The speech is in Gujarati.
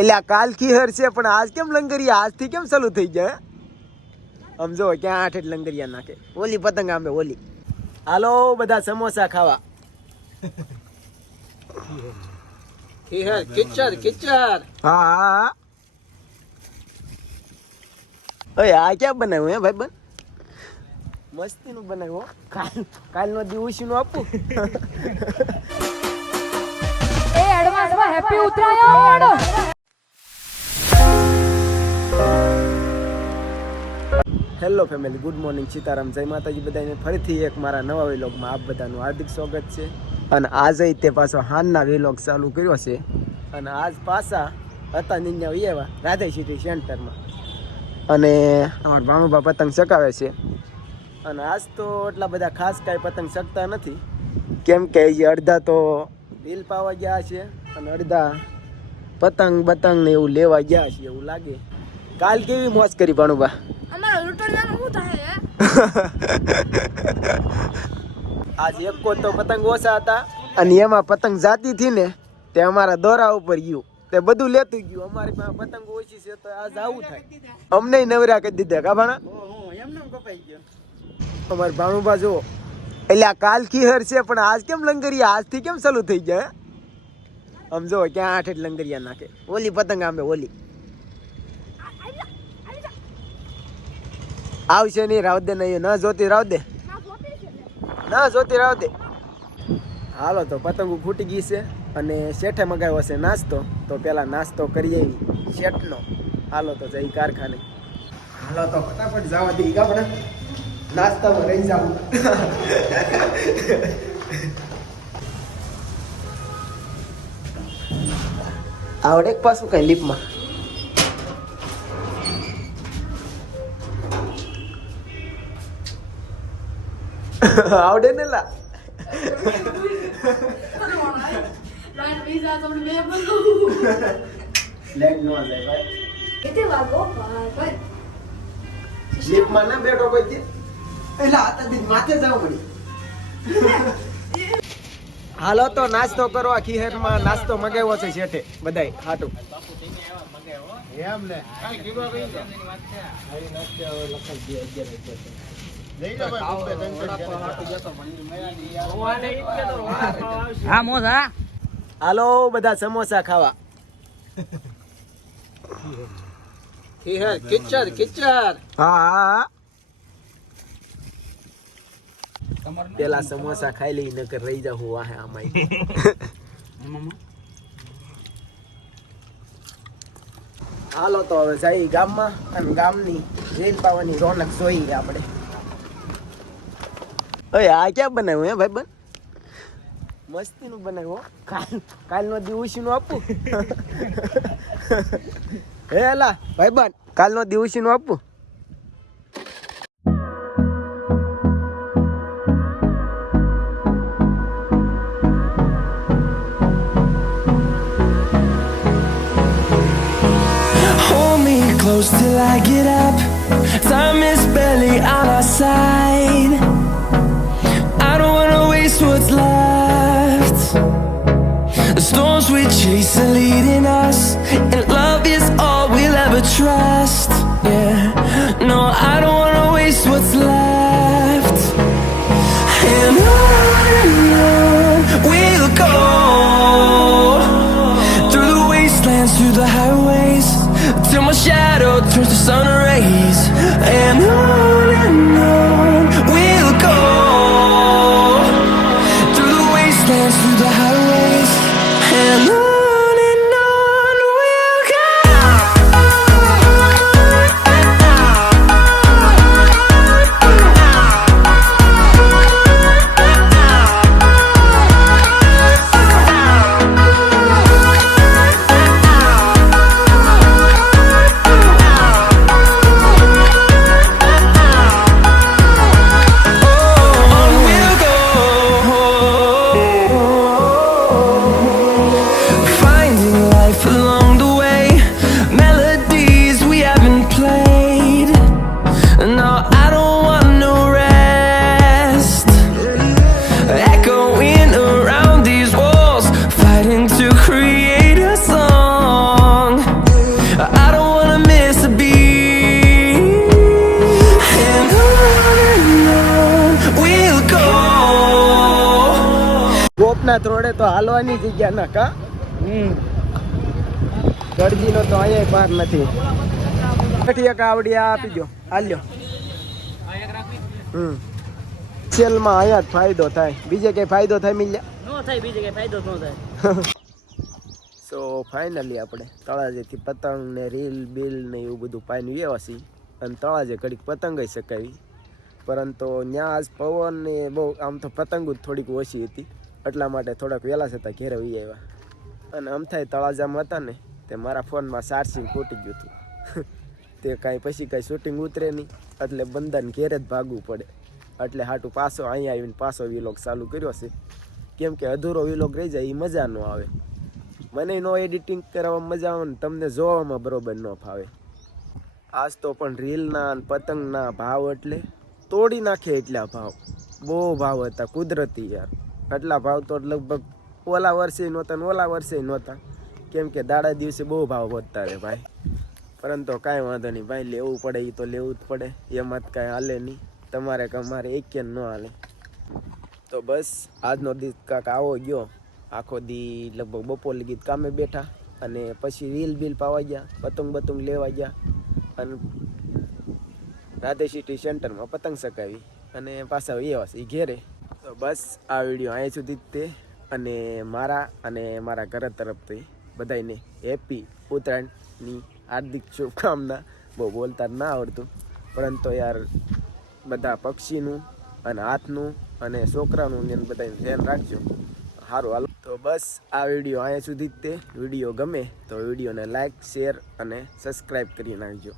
એટલે આ કાલ ખીહર છે પણ આજ કેમ લંગરિયા આજથી કેમ ચાલુ થઈ જાય? આમ જો ક્યાં આઠ લંગરિયા નાખે. ઓલી પતંગ આંબે ઓલી. હાલો બધા સમોસા ખાવા. ખીહર કિચર કિચર. હા હા. ઓય આ ક્યાં બનાવ્યું હે ભાઈ બન? મસ્તી નું બનાવ્યું. કાલનો દિવસ નું આપું. એ એડવાન્સ માં happy Uttarayan. Hello family, good morning, Sitaram, જય માતાજી બધાને. ફરીથી એક મારા નવા વ્લોગમાં આપ બધાનું હાર્દિક સ્વાગત છે. અને આજે તે પાછો હાનના વ્લોગ ચાલુ કર્યો છે. અને આજ પાછા હતા નિંજા એવા રાધે સિટી સેન્ટરમાં. અને અમારા ભાણુભા પતંગ ચકાવે છે. અને આજ તો એટલા બધા ખાસ કાંઈ પતંગ ચકતા નથી, કેમ કે એ અડધા તો બિલ પાવા ગયા છે અને અડધા પતંગ બતંગ ને એવું લેવા ગયા છે એવું લાગે. કાલ કેવી મોજ કરી ભાણુભા? આજ એકો તો પતંગ ઓછા હતા અને એમાં પતંગ જાતી થી ને તે અમારા દોરા ઉપર ગયું, તે બધું લેતું ગયું. અમારી પાસે પતંગ ઓછી છે તો આજ આવું થાય. અમને નવરા કરી દીધા કા ભાણા? અમારા ભાણુભા જો, એટલે આ કાલ ખીહર છે પણ આજ કેમ લંગરિયા આજથી કેમ ચાલુ થઈ જાય? આમ જો ક્યાં આઠ લંગરિયા નાખે. ઓલી પતંગ આંબે ઓલી. આવશે નહીં, રાવ દે નહીં, ના જોતી રાવ દે, ના જોતી રાવ દે. હાલો તો પતંગો ફૂટી ગઈ છે અને શેઠે મગાવ્યો છે નાસ્તો, તો પેલા નાસ્તો કરીએ શેઠનો. હાલો તો જઈ કારખાને. હાલો તો ફટાફટ જવા દઈએ આપણે નાસ્તામાં રહી જાવ. આવડે પાછું કઈ લીપમાં આવડે ને લા. લેગ નો જાય ભાઈ. કેતે વાગો ભાઈ. લીપમાં ના બેઠો કોઈ તે. એટલે આતા દિન માથે જાવ મળી. હાલો તો નાસ્તો કરો. ખીહરમાં નાસ્તો મગાવ્યો છે શેઠે બધાય હાટું. એમ ને કાઈ કીધું કઈ તો આઈ નાસ્તો લખલ દે 11 હા મોજ હા. હાલો બધા સમોસા ખાવા. ખીહર કિચર કિચર. હા હા. પેલા સમોસા ખાઈ લઈ નકર રહી જાઉં વાહે આમાં. હાલો તો હવે જઈ ગામમાં અને ગામની રેલ પાવાની રોનક જોઈએ આપણે. ઓય આ ક્યાં બનાવ્યું હે ભાઈ બન? મસ્તી નું બનાવ્યું. કાલનો દિવસ નું આપું. હે એલા ભાઈ બન, કાલનો દિવસ નું આપું. Close till I get up. Time is barely on our side. I don't wanna waste what's left. The storms we chase are leading us, and love is all we'll ever trust. Yeah, no, I don't wanna waste what's left. And on we'll go, through the wastelands, through the highways, till my shadow turns to sun rays. And on we'll go, through the wastelands, through the highways. And on we'll go. આના ત્રોડે તો હાલવાની જગ્યા ના કા ગરજીનો તો અહીંયા પાર નથી. એક આવડિયા આપી દો, હાલ્યો. સેલમાં અહીંયા જ ફાયદો થાય, બીજે કઈ ફાયદો થાય મિલ્યા નો થાય, બીજે કઈ ફાયદો ન થાય. સો ફાઇનલી આપણે તળાજેથી પતંગ ને રીલ બિલ ને એવું બધું પાઈને વ્યવસી અને તળાજે ઘડીક પતંગ શકાવી. પરંતુ ત્યાં આજ પવન ને બહુ આમ તો પતંગો જ થોડીક ઓછી હતી, એટલા માટે થોડાક વહેલા થતા ઘેરે વી આવ્યા. અને આમ થાય તળાજામાં હતા ને તે મારા ફોનમાં ચાર્જિંગ ફૂટી ગયું હતું. તે કાંઈ પછી કાંઈ શૂટિંગ ઉતરે નહીં, એટલે બંધાને ઘેરે જ ભાગવું પડે. એટલે હાટું પાછો અહીંયા આવીને પાછો વિલોગ ચાલુ કર્યો છે. કેમ કે અધૂરો વિલોગ રહી જાય એ મજા ન આવે. મને નો એડિટિંગ કરવામાં મજા આવે ને તમને જોવામાં બરોબર ન ફાવે. આજ તો પણ રીલના અને પતંગના ભાવ એટલે તોડી નાખે એટલા ભાવ, બહુ ભાવ હતા કુદરતી યાર. એટલા ભાવ તો લગભગ ઓલા વર્ષે નહોતા ને ઓલા વર્ષે નહોતા, કેમ કે દાડા દિવસે બહુ ભાવ વધતા રહે ભાઈ. પરંતુ કાંઈ વાંધો નહીં ભાઈ, લેવું પડે એ તો લેવું જ પડે, એમાં જ કાંઈ હાલે નહીં. તમારે કે અમારે એક ન હાલે. તો બસ આજનો દિવસ કાંક આવો ગયો. આખો દી લગભગ બપોર લગી કામે બેઠા અને પછી રીલ બિલ પાવા ગયા, પતંગ બતંગ લેવા ગયા અને રાધે સિટી સેન્ટરમાં પતંગ ચગાવી અને પાછા એવા એ ઘેરે. તો બસ આ વિડીયો અહીંયા સુધી જ તે. અને મારા ઘર તરફથી બધાને હેપી ઉત્તરાયણની હાર્દિક શુભકામના. બહુ બોલતા ના આવડતું, પરંતુ યાર બધા પક્ષીનું અને હાથનું અને છોકરાનું ને બધાનું ધ્યાન રાખજો. સારું હાલો. તો બસ આ વિડીયો અહીંયા સુધી જ તે. વિડીયો ગમે તો વિડીયોને લાઈક, શેર અને સબસ્ક્રાઈબ કરી નાખજો.